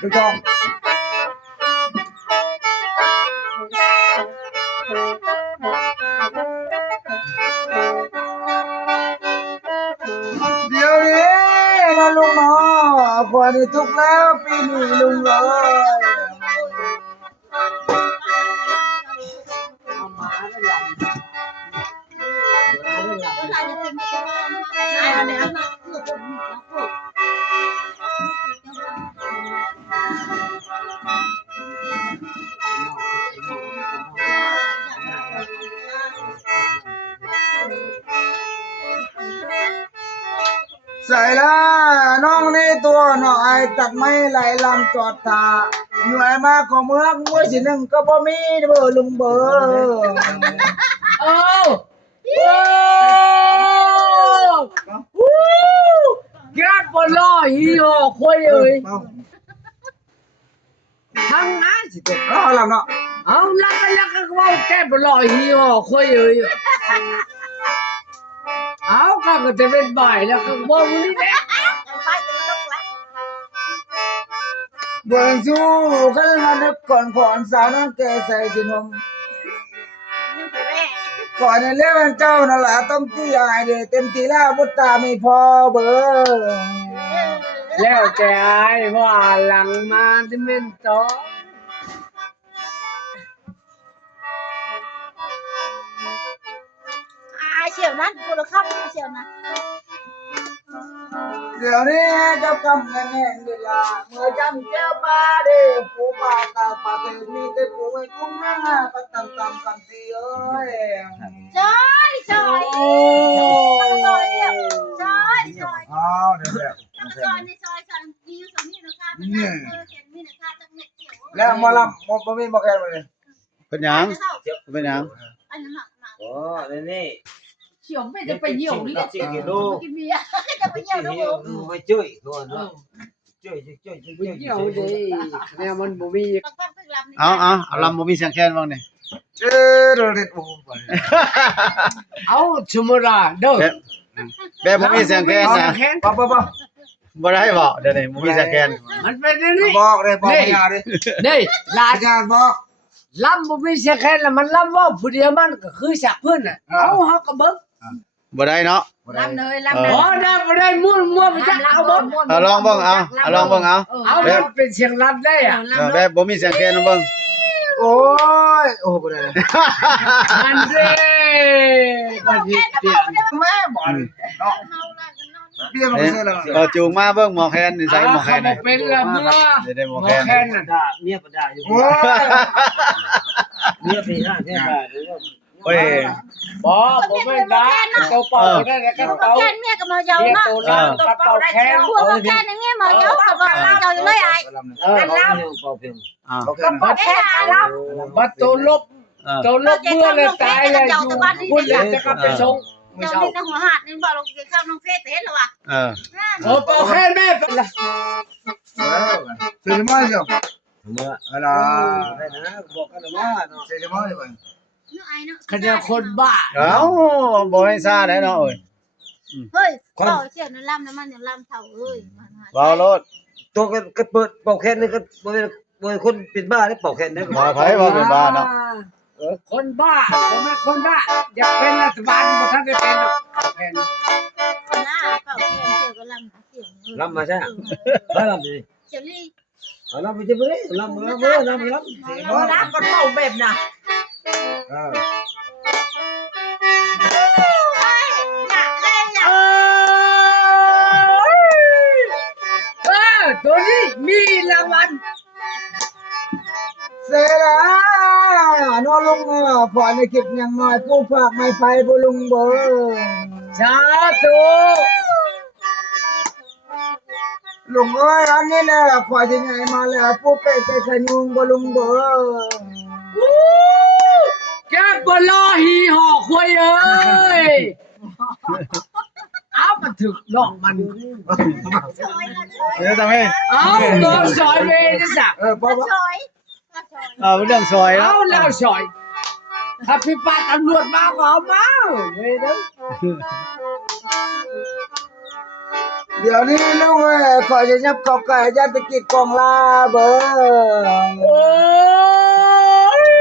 ถูกต้องเดี๋ยวนี้นะลุงเนาะพอได้ทุกแล้วปีนี้ลุงเลยใส่ละน้องนี่ตัวน้องไอ้ตัดไม้ไหลลำจอดตาอยู่ไอ้มาของเมืองมวยสิหนึ่งก็บ่มีเบอร์ลุงเบอร์โอ้โอ้แกปลอฮีโร่ควยเอ้ยทั้งนั้นสิตัวเอาลำเนาะเอาลักก็ว่าแกปลอฮีโร่ควยเอ้ยเอาก็จะเป็นบ่ายแล้วก็บ่รู้นี่แหละเบิ่งสู้กันมานึกก่อนก่อนสาวน้องแกใส่สินมก่อนเนี่ยเลี้ยงเจ้านั่นแหละต้องที่อายเด้เต็มที่แล้วบุตตาไม่พอเบอร์แล้วแกไอ้ว่าหลังมาที่เป็นต่อเฉียวนั้นกูจะเข้าเฉียวนะเดี๋ยวนี้เจ้ากำแน่นเวลาเมื่อจำเจ้ามาเด้ผู้ป่าตาป่าเตมีแต่ผู้ไม่คุ้มหน้าก็ตำกันสิเอ้ยจอยจอยโอ้จอยเดียวจอยจอยอ้าวเดี๋ยวแบบจอยในจอยจอยมีอยู่สองนี่นะคะเป็นเห็นมีนะคะตั้งเน็ตเขียวแล้วมาลำบ่มีบ่แค่เลยเป็นหยังเป็นหยังอันนั้นหนักโอ้นี่เขียวไม่จะไปเหี่ยวนี่กินดูกินเบียร์จะไปเหี่ยวนะผมไปจุ้ยตัวเนาะจุ้ยเดี๋ยวดิแม่มันบ่มีเอาลำบ่มีเสียงแค้นบ้างนี่เด็ดโอ้เอาชุมราเด้อแบบบ่มีเสียงแค้นนะบ่บ่ได้บ่เดี๋ยวนี้บ่มีเสียงแค้นมันเป็นนี่บอกเลยบอกยาดินี่ลาจารย์บอกลำบ่มีเสียงแค้นแล้วมันลำว่าผู้เดียวมันก็คือสักเพิ่นน่ะเอาเฮาก็เบิ่งบ่ได้เนาะลำเลยลำเลยบ่ได้มั่วไปจักเอาเบิ่งเอาลองเบิ่งเอาลองเบิ่งเอาเป็นเสียงลำได้อ่ะแบบบ่มีเสียงแค้นเบิ่งโอ้ยโอ้บ่ได้มันเด้บ่ดีแม่บ่เนาะเบี้ยมันใช่แล้วจูงมาเบิ่งหมอแคนนี่ใส่หมอแคนนี่เป็นละเมื่อได้หมอแคน น่ะเมียก็ได้อยู่โอ้ยเมียปี5เนี่ยได้โอ้ยบ่เป็นได้เจ้าเป่าได้แล้วก็เป่าแค่เมียก็มาเยาเนาะตัวเป่าแค้นพวกแค่นี้เมียมาเยาก็มาเยาอยู่เลยไอ้อันลำเป่าเพียงบัดแค่ลำบัดตัวลบเมื่อเลยตายเลยอยู่คุณอยากจะกลับไปชงเจ้านี่ในหัวหาดนี่บอกลงกินข้าวน้องเฟสเห็นหรอวะเป่าแค้นแม่เป็นละเสียมาเจ้าเมื่ออะไรได้นะบอกกันว่าเนาะเสียมาเลยขณะคนบ้าเอ้าบ่ให้ซ่าได้เนาะเอ้ยเฮ้ยเป่าเสียนั่นลำน้ำมันอย่างลำเท่าเอ้ยเป่ารถตัวก็เปิดเป่าแค่นี้ก็บ่เป็นคนเป็นบ้าได้เป่าแค่นี้บ่ไผบ่เป็นบ้าเนาะคนบ้าบ่แม่คนบ้าอยากเป็นรัฐบาลบ่ทันได้เป็นหรอกแม่นน่าเป่าแค่เสียก็ลำเสียลำมาใช่บ่ลำดิเสียลี่ลำไปจะบ่ได้ลำก็เป่าแบบน่ะตัวนี้มีรางวัลเสร็จแล้วน้องลุงพอในคลิปยังน้อยผู้ฝากไม่ไปบุลุงเบอร์สาธุลุงเอ้ยอันนี้แหละพอที่ไหนมาแล้วผู้เป็ดขยุงบุลุงเบอร์แกบลอฮีห่อควยเอ้ยเอามันถึกหลอกมันเดี๋ยวทำให้เอาตัวซอยเวนี่สักเรื่องซอยเอาแล้วซอยถ้าพี่ป้าตำรวจมาก็เอามาเว้ยเด้อ เดี๋ยวนี้ลูกเอ้ยขอจะยับเข้าใกล้ญาติกิจกองลาเบิ่ง โอ้ย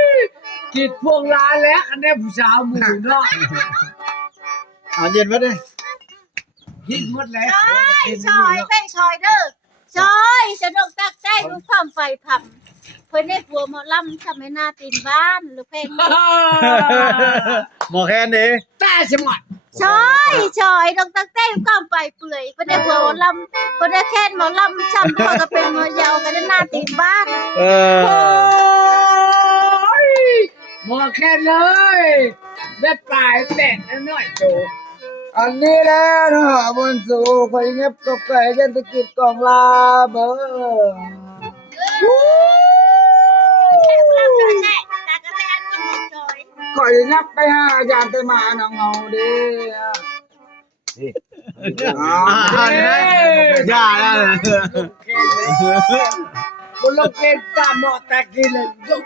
กิดพวงลาแล้วอันนี้ผู้สาวหมู่เนาะ เอาเย็นไว้ดิ คิดหมดแล้ว ชอยเป็นชอยเด้อชอยจะดกตักใจดูความไฟผับเพิ่นได้ผัวหมอลำทำให้หน้าตีนบ้านหรือเพลง หมอแคนดิ แต่สมัด ชอยดกตักใจดูความไฟเปื่อยเพิ่นได้ผัวหมอลำเพิ่นได้แค่นหมอลำช้ำตัวก็เป็นหมอยาวกันหน้าตีนบ้าน เอ โอ้ อย หมอแค่เลยได้ปลายแต่งน้อยโต อันนี้แหละเนาะบนสู่ขอจะยับเข้าใกล้ญาติกิจกองลาเบิ่ง รับจอยแน่แต่ก็ไม่อันกินจอย ขอจะยับไปหาญาติมาน้องเฮาเด้อ อย่าแล้ว บนโลกเกณฑ์ตามหมอตะกี้เลยยก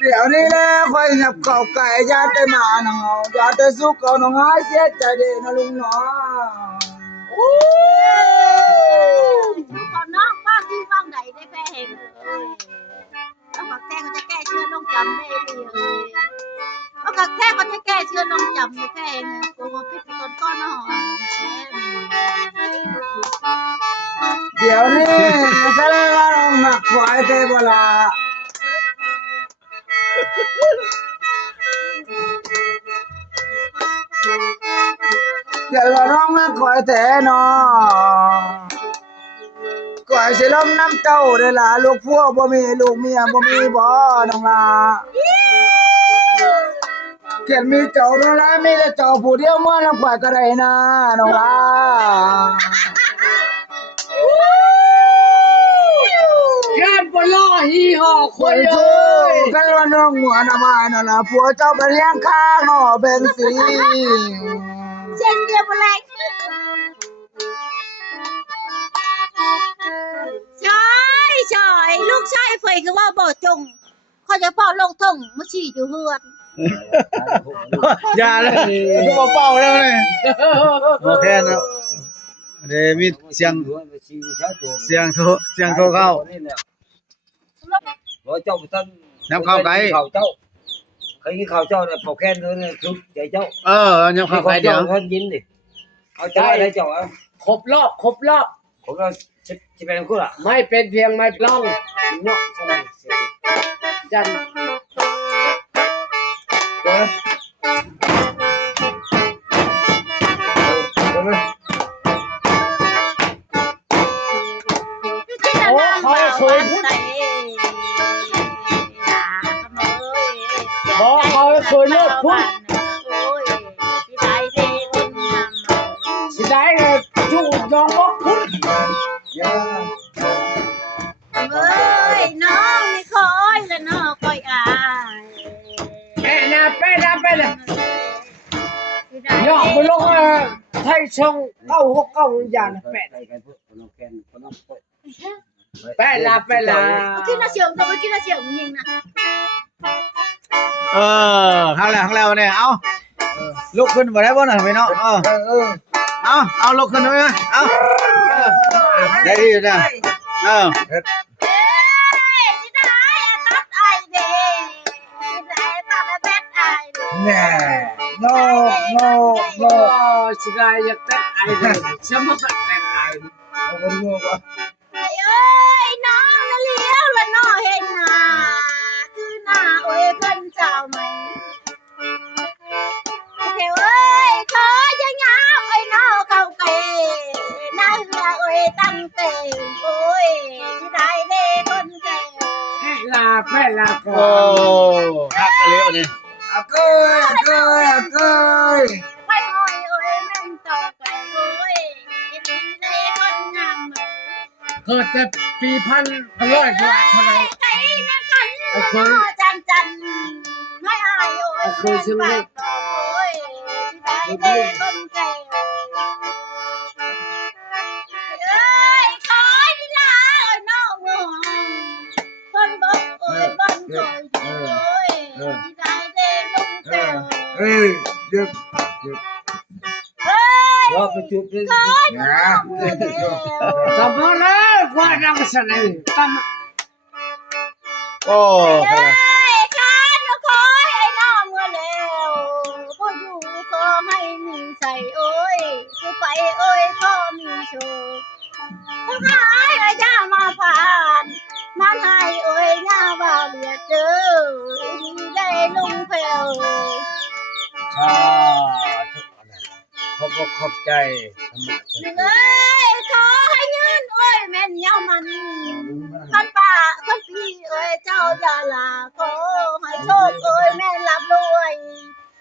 เดี๋ยวนี้แหละขอจะยับเข้าใกล้ญาติมาน้องเฮาญาติสุขเอาน้องหายเสียใจเด้อนะลุงเนาะ ขอน้องบ้างที่บ้างไหนได้แพ้เองต้องกับแท้ก็จะแก้เชื้อลงจำได้เลยต้องกับแท้ก็จะแก้เชื้อลงจำได้แพ้เองกูว่าพิษต้นก้อนหอมแช่ เดี๋ยวนี้ถ้าได้ว่าน้องหักควายเทบลาเดี๋ยวว่าน้องหักควายแท้เนาะก่อยสิล้มน้ำเจ้าเด้อล่ะลูกพัวบ่มีลูกเมียบ่มีบ่น้องล่ะเขียนมีเจ้าน้องล่ะมีแต่เจ้าผู้เดียวเมื่อน้ำควายก็ได้นะน้องล่ะ แค่บนล้อฮีห่อค คน นเล โช ย กันว่าน้องหัวหน้ามานั่นล่ะผัวเจ้าไปเลี้ยงข้างห่อเป็นสี เช่นเดียวกันเลยชอยลูกชายเฟยคือว่าบ่จงเขาจะพ่อลงท่งมาฉี่อยู่เฮือน อย่าเลยก็เป่าแล้วเลยหมอแคนแล้วเดี๋ยวมีเสียงโทรเข้า rồi cháu thân Nhắm khảo cái. khảo cháu cái khảo cháu này phổ khen nữa này chút chạy cháu ยังเข้าไปเดี๋ยว thân dính điเอาcháu ở đây cháu à ครบรอบ ผมก็จะเป็นกูล่ะ ไม่เป็นเพียงไม่ปล้อง เนาะใช่ไหม จัน เจอสิได้เลยจูดน้องบอกคุณ เอ้ยน้องนี่คอยและน้องคอยอาย แม่นะไปนะย่อไปลงไทยช่อง969อย่างแปด ไปละ กินละเสียงจะไปกินละเสียงยิงนะ ข้างแล้วเนี่ยเอาลุกขึ้นบ่ได้บ่น่ะพี่น้องเอาลุกขึ้นด้วยเอาได้ดีอยู่นะเอ้ยสิได้ตัดไอเด้สิได้ตัดแบดไอเด้ แน่ no สิได้อยากแต่งไอ้เลยฉันมาแต่งไอ้ เอาบ่รู้ว่า เอ้ยน้องน่ะเลี้ยวละน้อเห็นหน้าคือหน้าโอ้ยเพิ่นเจ้าไหมเดี๋ยวเอ้ยขอจะยาวไอ้น้อเข้าเกหน้าเหือโอ้ยตั้งเต็มโอ้ยสิได้เด้คนแก่ แม่ลาก่ โอ้ อน ฮักกันเลยวันนี้ อะเกย ไปหอยโอ้ยแม่นต่อไปโอ้ยสิได้คนงามเหมือน เกิดแต่ปี1,100 กว่าเท่านั้น ไก่นั่นกันจันไม่อายโอ้ยแม่นปากต่อโอ้ยสิได้เด้คนแก่เอ้ยขอดีลาเอ้ยน้องโอ้คนบอกโอ้ยบ้านจอยโอ้ยสิได้เด้ลุงแก่ เอ้ยหยุด เฮ้ย rồi bây จุดเลย นะ สมบูรณ์เลยกว่านักสนตั้ม โอ้ เอ้ยข้าน้องคอยไอ้น้องเมื่อแล้วผู้อยู่ขอให้มีใส่โอ้ยผู้ไปโอ้ยขอมีโชคผู้หายไอ้ย่ามาผ่านมันให้โอ้ยย่าว่าเบียดเจอดีได้ลงเพล ชาทุกขอบใจธรรมะ เอ้ยขอให้เงินโอ้ยแม่นยามันคันป่าคันปีโอ้ยเจ้าอย่าลาขอให้โชคโอ้ยแม่นรับรวย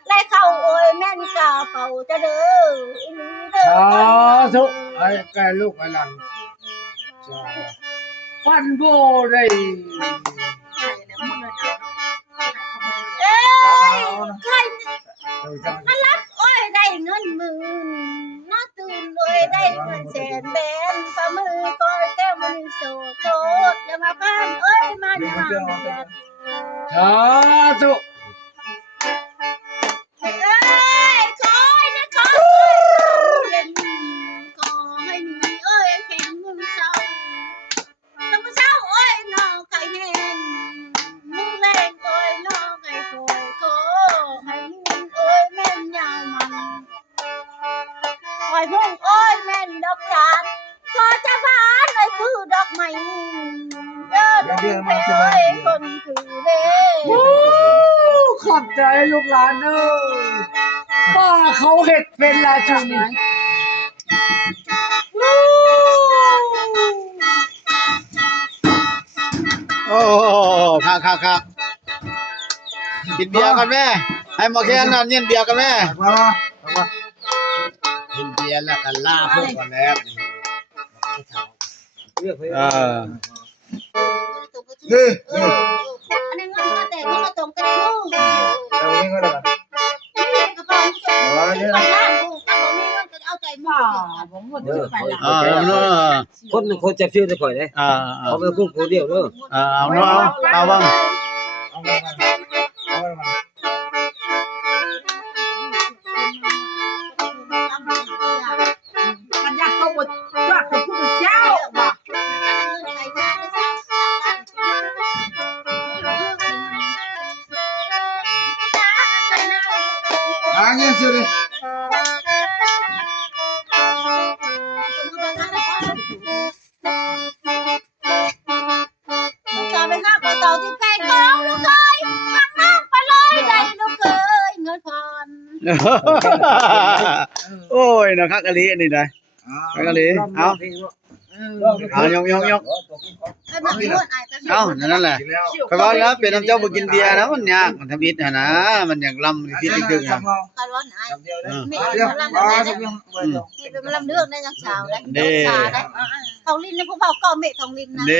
และเข้าโอ้ยแม่นกาเป่าจะเด้ออีหลีเด้อ สาธุไอ้แกลูกไอ้หลังปันโบได้ เอ้ยใครมารับโอ้ยได้เงินหมื่นน่าตื่นโอ้ยได้เงินแสนแบนฝ่ามือก็แก้วมือโสดโตดอย่ามาพันโอ้ยมาอย่ามาเบียด สาธุ เอ้ยขอให้นะขอเป็นขอให้มีเอ้ยแข็งมือเศร้าต้องเศร้าโอ้ยน้องไก่แห้งมือแรงโอ้ยน้องไก่โอยขอให้มือโอ้ยแม่นยาวมันคอยพุ่งโอ้ยแม่นดอกจานขอจะบานเลยคือดอกไม้เดินเพลยคนคือเด้ ขอบใจลูกหลานเอ้ยป้าเขาเห็ดเป็นละจุนี่ โอ้ครับกินเบียร์กันแม่ให้หมอแคนนั่นเย็นเบียร์กันแม่ มา กินเบียร์แล้วก็ลาพวกกันแล้ว เออ นี่ อันนั้นเงินมาแต่เงินมาตรงกันชู้ เอาเงินก็ได้ กระเป๋าจุกคนล่างกูถ้าผมมีเงินก็เอาใจหม้อ ผมว่าจะไปละ เนาะ คนหนึ่งคนจะชื่อได้ข่อยเลย เขาเป็นผู้ผู้เดียวเด้อ เอาเนาะเอาบ้าง เอาเงินมาเอาเงินมา มันอยากเข้าบทยอดของผู้เจ้าบอก หาเงินซื้อดิ ต่อไปห้าปต่อที่แปดของลูกเอ้ยหักน้ำไปเลยได้ลูกเอ้ยเงินผ่อน โอ้ยนะคักกะลีอันนี้ได้คักกะลีเอายก ไอ้หมักนวดไอ้ก็ เอานั่นแหละไปว่าแล้วเป็นน้ำเจ้าบ่กินเบียร์นะมันยากมันทำอิฐนะมันอยากลำที่ดึกๆนะ กระร้อนไอ้ไม่ เดี๋ยว เป็น อ๋อ ลำ สั เรื่ ก อง ยัง นี่เป็นลำเรื่องได้ยังเช้าได้ชาได้ทองลินนะพวกเขาก็เมฆทองลินนะ เด้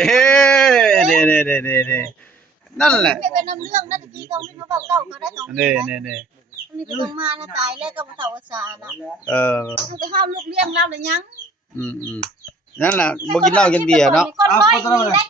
นั่นแหละ ไม่เป็นลำเรื่องนั่นตะกี้ทองลินพวกเขาก็ได้ทองลิน นี่ นี่ไปลงมานะตายแล้วก็มาเฒ่าชาละ ๆ ไปห้ามลูกเลี้ยงเล่าเลยยัง นั่นแหละบ่กินเหล้ากินเบียร์เนาะ คนน้อยมีได้